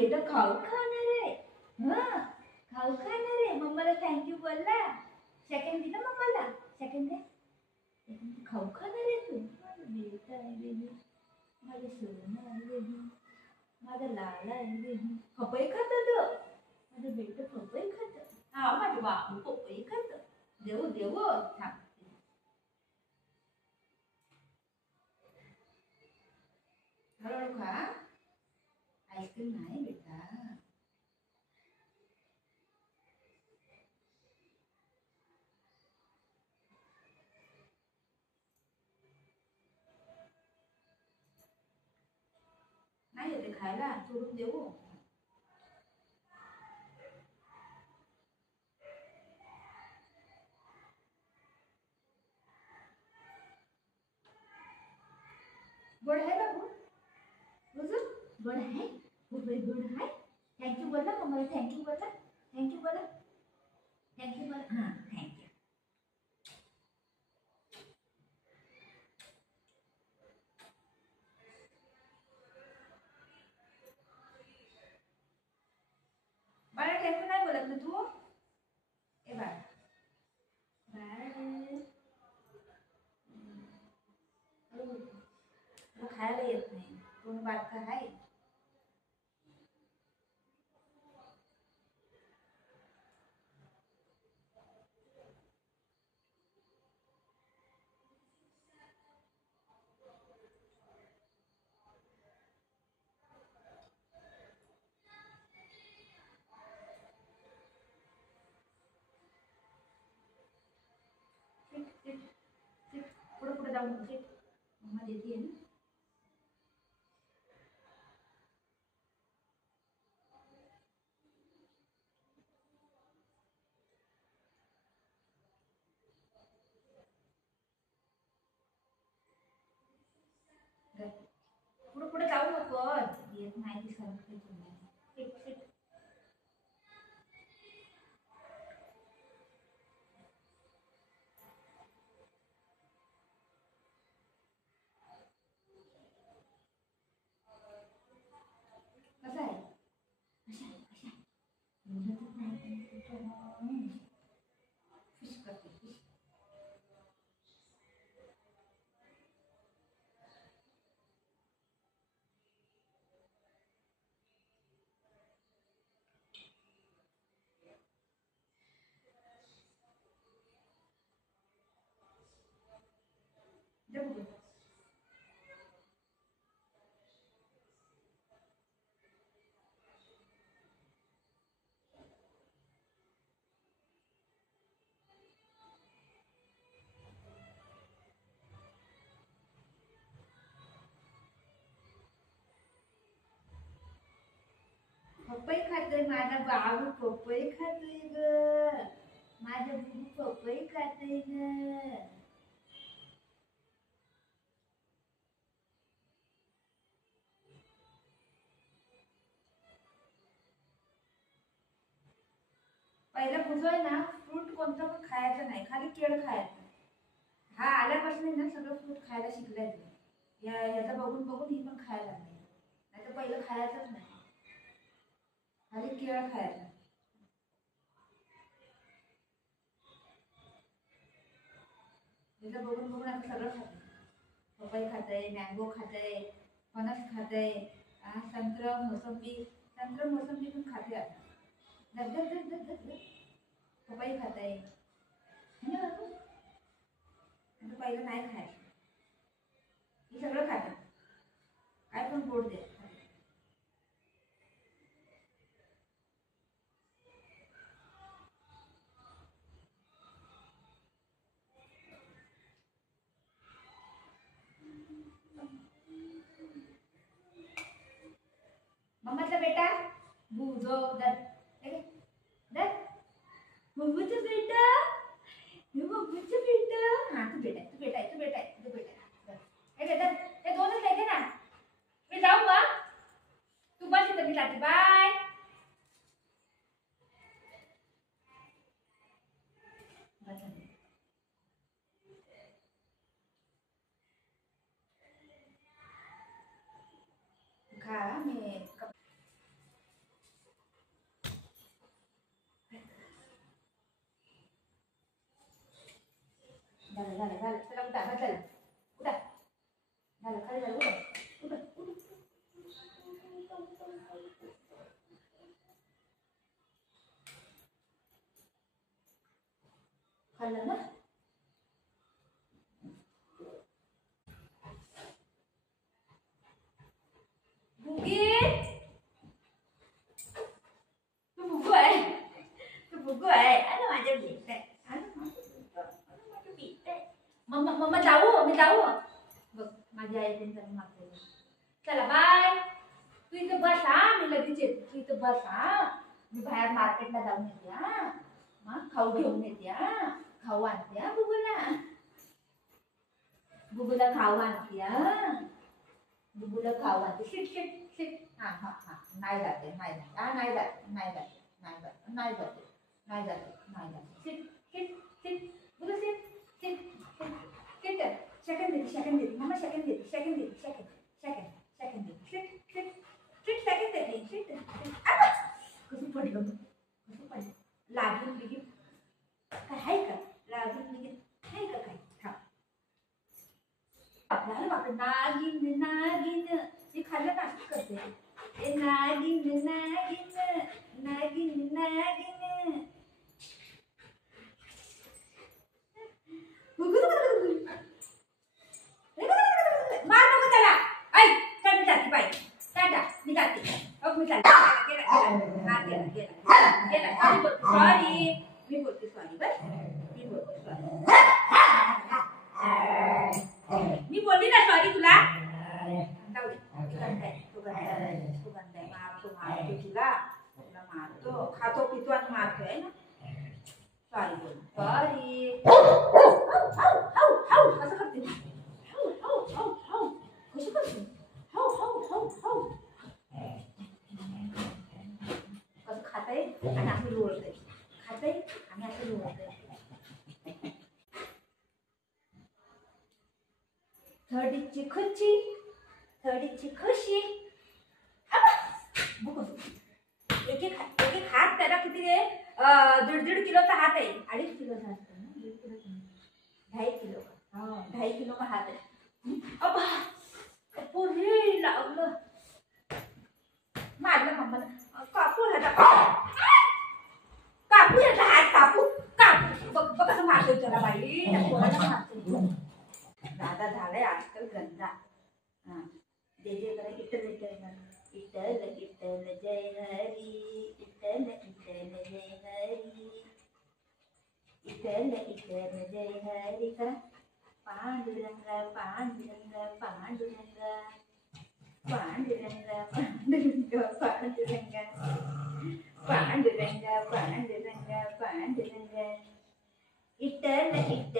बेटा खाऊ खाणार आहे. हं, खाऊ खाणार आहे. मम्माला थँक्यू बोलला. सेकंड दिला मम्माला. सेकंड दे. खाऊ खाणार आहे तू. माझा बेटा आहे बेबी. माझं सोनं आहे बेबी. माझा लाला आहे बेबी. पपई खातो तो. माझं बेटा पपई खातो. हा माझं बाबू पपई खातो. देऊ देऊ थांब. हळूहळू खा. आईस्क्रीम नाही बेटा. नाही येते खायला. सोडून देऊ. गोड आहे बाबू. तुझं गोड आहे. खूप गोड आहे. थँक्यू बोला मम्माला. थँक्यू बोला. थँक्यू बोला. थँक्यू बोला. हां थँक्यू. बाळा थँक्यू नाही बोलत ना तू. ए बाळ तुला खायला येत नाही. कोण बारका आहे. पुढे पुढे जाऊ नको. मम्मा देते ना. पुढे पुढे जाऊ नको. येत नाही ती सरकते तुम्हाला. कसं आहे. फिश करते फिश. दे बघू. पपई खातोय माझा बाबू. पपई खातोय ग. माझा बुबू पपई खातोय ग. पहिला बुजवाय ना. फ्रूट कोणतं पण खायचं नाही. खाली केळ खायचं. हा आल्यापासून ना सगळं फ्रूट खायला शिकलाय. याचा बघून बघून ही पण खायला लागली. नाही तर पहिलं खायचंच नाही. खाली केळ खायचं. याचं बघून बघून आता सगळं खाते. पपई खाते. मँगो खाते. फणस खाते. संत्र मोसंबी. संत्र मोसंबी पण खाते आता. धर धर धर धर धर. पपई खाते. पहिलं नाही खायचं. हे सगळं खातं. काय पण गोड दे. मम्माचा बेटा बुजो दर दर. बब्बूचा बेटा. हे बब्बूचा बेटा. हा तू बेटा तू बेटा तू बेटा तू बेटा. हे दर. हे दोनच लेके ना. मी जाऊ मग. तू बस इथं. मी जाते. बाय. खा. मी झालं झालं चला उठा बस झालं उठा झालं खाली झालं उठा उठा खाल्लं ना बुगी तू बुगू आहे अरे माझ्या बेट आहे माझं बेट आहे मम्मा मम्मा जाऊ मी जाऊ बघ माझी आई पण त्यांना मागते चला बाय तू इथं बस हा मी लगेच येते तू इथं बस हा मी बाहेर मार्केटला जाऊन येते हा मग खाऊ घेऊन येते हा खाऊ आणते हा बुगूला खाऊ आणते हा बुगूला खाऊ आणते शिट शिट शिट हा हा हा नाही जाते नाही जाते हा नाही जाते नाही जाते नाही जाते नाही जाते नाही जाते नाही जाते शिट शिट शिट बुगू शिट शिट शिट सेकंड देते मम्मा सेकंड देते सेकंड देते शिट शिट शिट सेकंड देते शिट कसं पडलं लागून बिगीन काय आहे का लागून बिगीन आहे का काय हा आपल्याला बापरे नागिन नागिन ते खाल्लं नाटक करते ए नागिन नागिन नागिन नागिन मार नको त्याला ऐ चल मी जाते बाई टाटा मी जाते अब मी जाते गेला सॉरी मी बोलते सॉरी बस मी बोलते सॉरी मी बोलली ना सॉरी तुला जाऊ दे तू गंधाय मारतो तुला मारतो खातो पितो आणि मारतोय ना सॉरी बोल सॉरी कसं करते कसं करते कसं खाताय आणि असं लोळतंय खाताय आणि असं लोळतंय थर्डीची खशी एक हात त्याला किती रे 1.5 किलोचा हात आहे 2.5 किलोचा असतो ना 1.5 किलो 2.5 किलो का 2.5 किलो का हात आहे अबा पुरे लागलं मारलं मम्माला कापू याचा हात कापू बघ कसं मारतोय त्याला बाई त्या पोराला मारतोय दादा झालाय आजकाल गंदा हा जे जे करा इटल इटल इटल जय हरी इटल इटल जय हरी इटल इटल जय हरी करा पांडुरंग पांडुरंग पांडुरंग पांडुरंग पांडुरंग पांडुरंग पांडुरंग पांडुरंग पांडुरंग इटल इटल